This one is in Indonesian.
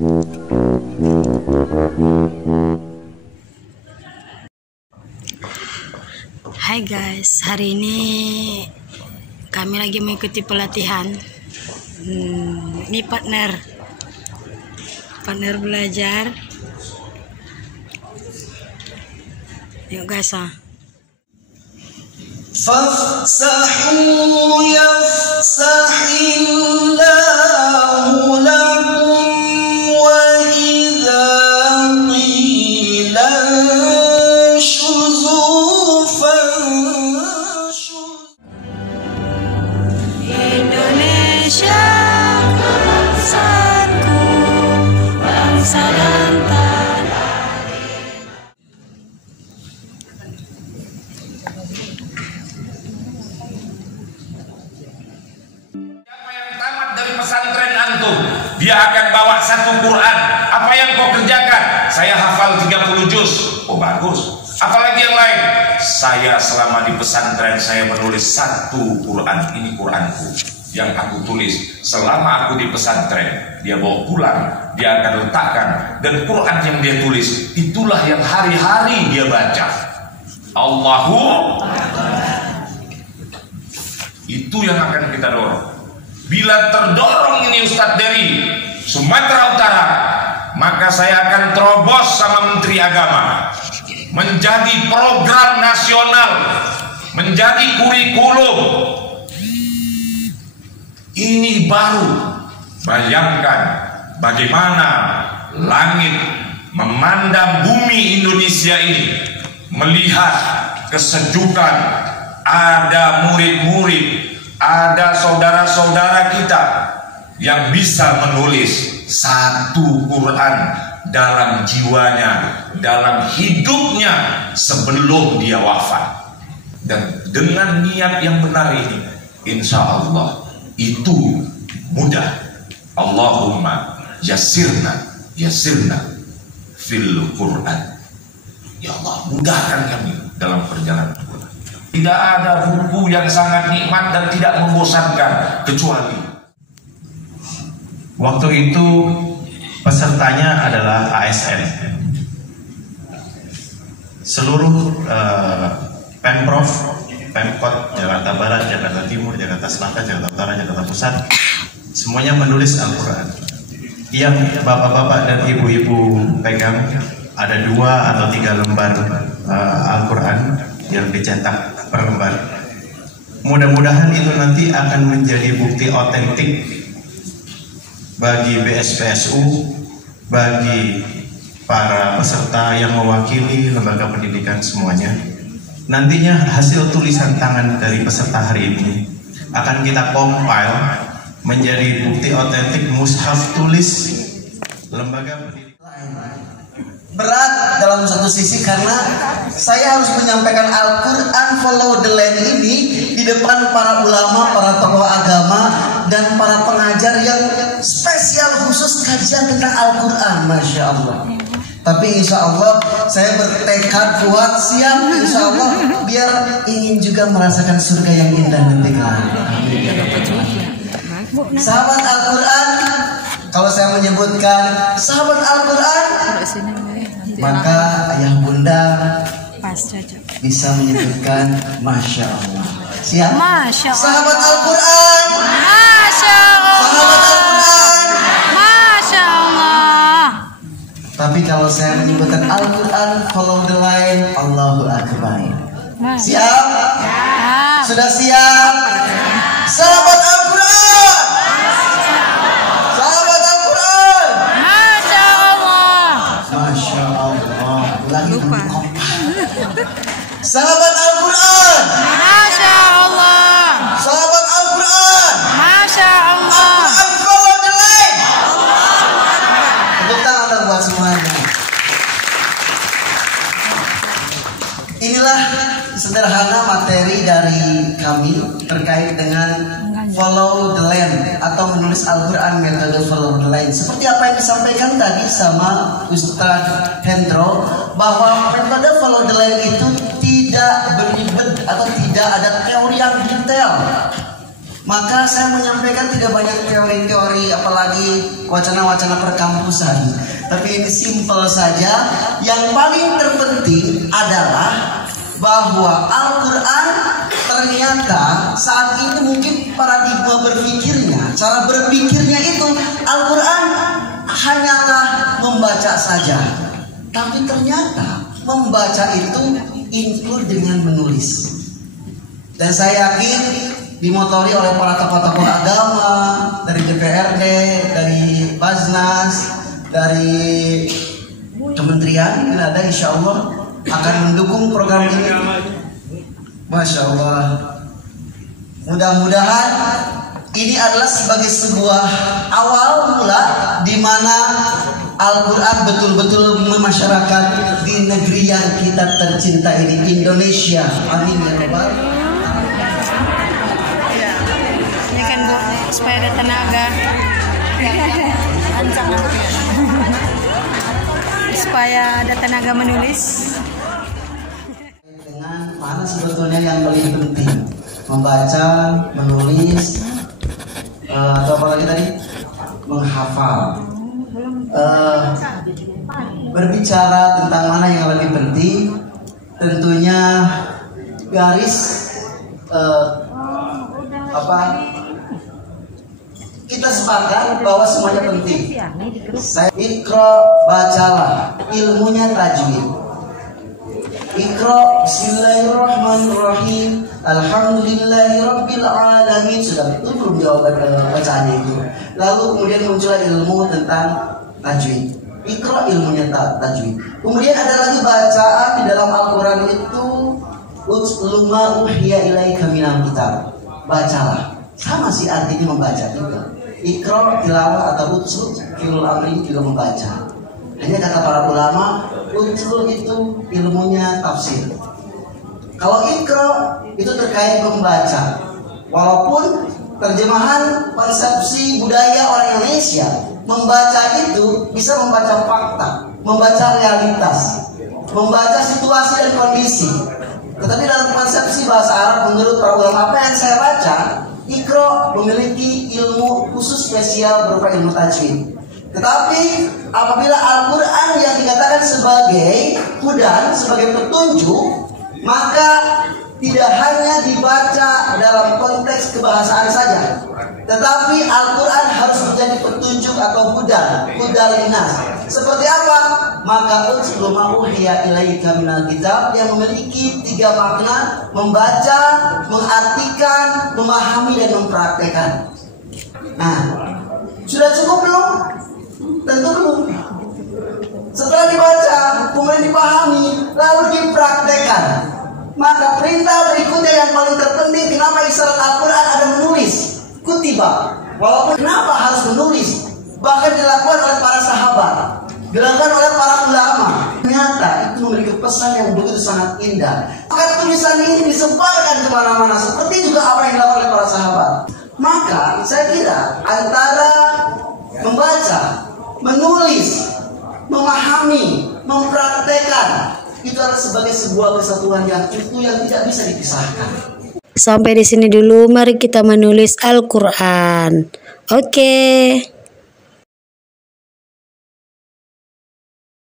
Hai guys, hari ini kami lagi mengikuti pelatihan. Ini partner belajar. Yuk guys, Fafsahu yafsahillahu lakum wa idza qila shuzu fanshuzu. Indonesia bangsaku, bangsa dan tanah. Siapa yang tamat dari pesantren antum, dia akan bawa satu Quran. Apa yang kau kerjakan? Saya hafal 30 juz. Oh bagus. Apalagi yang lain? Saya selama di pesantren saya menulis satu Quran. Ini Quranku yang aku tulis selama aku di pesantren. Dia bawa pulang, dia akan letakkan, dan Quran yang dia tulis itulah yang hari-hari dia baca. Allahu itu yang akan kita dorong. Bila terdorong ini Ustadz dari Sumatera Utara, maka saya akan terobos sama Menteri Agama menjadi program nasional, menjadi kurikulum. Ini baru. Bayangkan bagaimana langit memandang bumi Indonesia ini, melihat kesejukan. Ada murid-murid, ada saudara-saudara kita yang bisa menulis satu Quran dalam jiwanya, dalam hidupnya sebelum dia wafat. Dan dengan niat yang benar ini, insya Allah itu mudah. Allahumma yasirna fil Quran. Ya Allah, mudahkan kami dalam perjalanan Quran. Tidak ada buku yang sangat nikmat dan tidak membosankan kecuali. Waktu itu pesertanya adalah ASN. Seluruh Pemprov, Pemkot Jakarta Barat, Jakarta Timur, Jakarta Selatan, Jakarta Utara, Jakarta Pusat, semuanya menulis Al-Quran. Yang bapak-bapak dan ibu-ibu pegang ada 2 atau 3 lembar Al-Quran yang dicetak per lembar. Mudah-mudahan itu nanti akan menjadi bukti otentik bagi BSPSU, bagi para peserta yang mewakili lembaga pendidikan semuanya. Nantinya hasil tulisan tangan dari peserta hari ini akan kita compile menjadi bukti otentik mushaf tulis lembaga pendidikan. Berat dalam satu sisi karena saya harus menyampaikan Al-Quran follow the land ini di depan para ulama, para tokoh agama, dan para pengajar yang spesial khusus kajian tentang Al-Quran. Masya Allah. Tapi insya Allah saya bertekad kuat siap insya Allah biar ingin juga merasakan surga yang indah nanti kelak. Sahabat Al-Quran, kalau saya menyebutkan sahabat Al-Quran, maka ayah bunda bisa menyebutkan Masya Allah. Siap? Masya Allah. Sahabat Al-Quran, Masya Allah. sahabat Al-Quran, Masya Allah. tapi kalau saya menyebutkan Al-Quran follow the line, Allahu Akbar. Siap? Sudah siap? Sahabat Al-Quran, sahabat Al-Quran, Masya Allah. Masya Allah. Ulangi dulu. Sahabat Al-Quran, Masya Allah. sahabat Al-Quran, Masya Allah. Al-Quran follow the line. Tepuk tangan dong buat semuanya. Inilah sederhana materi dari kami terkait dengan follow the line atau menulis Al-Quran metode follow the line. Seperti apa yang disampaikan tadi sama Ustadz Hendro, bahwa metode follow the line itu tidak beribet atau tidak ada teori yang detail. Maka saya menyampaikan tidak banyak teori-teori, apalagi wacana-wacana perkampusan. Tapi ini simpel saja. Yang paling terpenting adalah bahwa Al-Quran ternyata saat ini mungkin paradigma berpikirnya, cara berpikirnya itu Al-Quran hanyalah membaca saja. Tapi ternyata membaca itu include dengan menulis. Dan saya yakin dimotori oleh para tokoh-tokoh agama, dari DPRD, dari Basnas, dari kementerian, bila ada insya Allah akan mendukung program ini. Masya Allah. Mudah-mudahan ini adalah sebagai sebuah awal mula di mana Al-Quran betul-betul memasyarakat di negeri yang kita tercinta ini, Indonesia. Amin ya Rabbal. Ini kan buat supaya ada tenaga. Supaya ada tenaga menulis. Dengan mana sebetulnya yang paling penting? Membaca, menulis, atau apa lagi tadi? Menghafal. Berbicara tentang mana yang lebih penting, tentunya garis kita sepakat bahwa semuanya penting. Saya Iqra, bacalah, ilmunya tajwid. Iqra, bismillahirrahmanirrahim, alhamdulillahirabbil alamin. Sudah betul belum jawaban bacaannya itu. Lalu kemudian muncul ilmu tentang tajwid. Iqra, ilmunya tajwid. Kemudian ada lagi bacaan di dalam Al-Quran itu utlu ma uhiya ilaika minal kitab. Bacalah. Sama sih artinya membaca juga. Iqra tilawah atau utlu fi'il amri juga membaca. Hanya kata para ulama, utlu itu ilmunya tafsir. Kalau Iqra itu terkait membaca. Walaupun terjemahan konsepsi budaya orang Indonesia, membaca itu bisa membaca fakta, membaca realitas, membaca situasi dan kondisi. Tetapi dalam konsepsi bahasa Arab menurut para ulama, apa yang saya baca, Iqra memiliki ilmu khusus spesial berupa ilmu tajwid. Tetapi apabila Al-Quran yang dikatakan sebagai hudan, sebagai petunjuk, maka tidak hanya dibaca dalam konteks kebahasaan saja, tetapi Al-Quran harus menjadi petunjuk atau hudan linnas. Seperti apa? Maka utlu ma uhiya ilaika minal kitab, yang memiliki 3 makna: membaca, mengartikan, memahami, dan mempraktekkan. Nah, sudah cukup belum? Tentu belum. Setelah dibaca, kemudian dipahami, lalu dipraktekkan. Maka perintah berikutnya yang paling terpenting, kenapa isyarat Al-Quran ada menulis? Kutiba. Walaupun kenapa harus menulis? Bahkan dilakukan oleh para sahabat, dilakukan oleh para ulama. Ternyata itu memiliki pesan yang begitu sangat indah. Maka tulisan ini disebarkan kemana-mana, seperti juga apa yang dilakukan oleh para sahabat. Maka saya kira antara membaca, menulis, memahami, mempraktekkan, itu adalah sebagai sebuah kesatuan yang utuh yang tidak bisa dipisahkan. Sampai di sini dulu, mari kita menulis Al-Quran. Oke.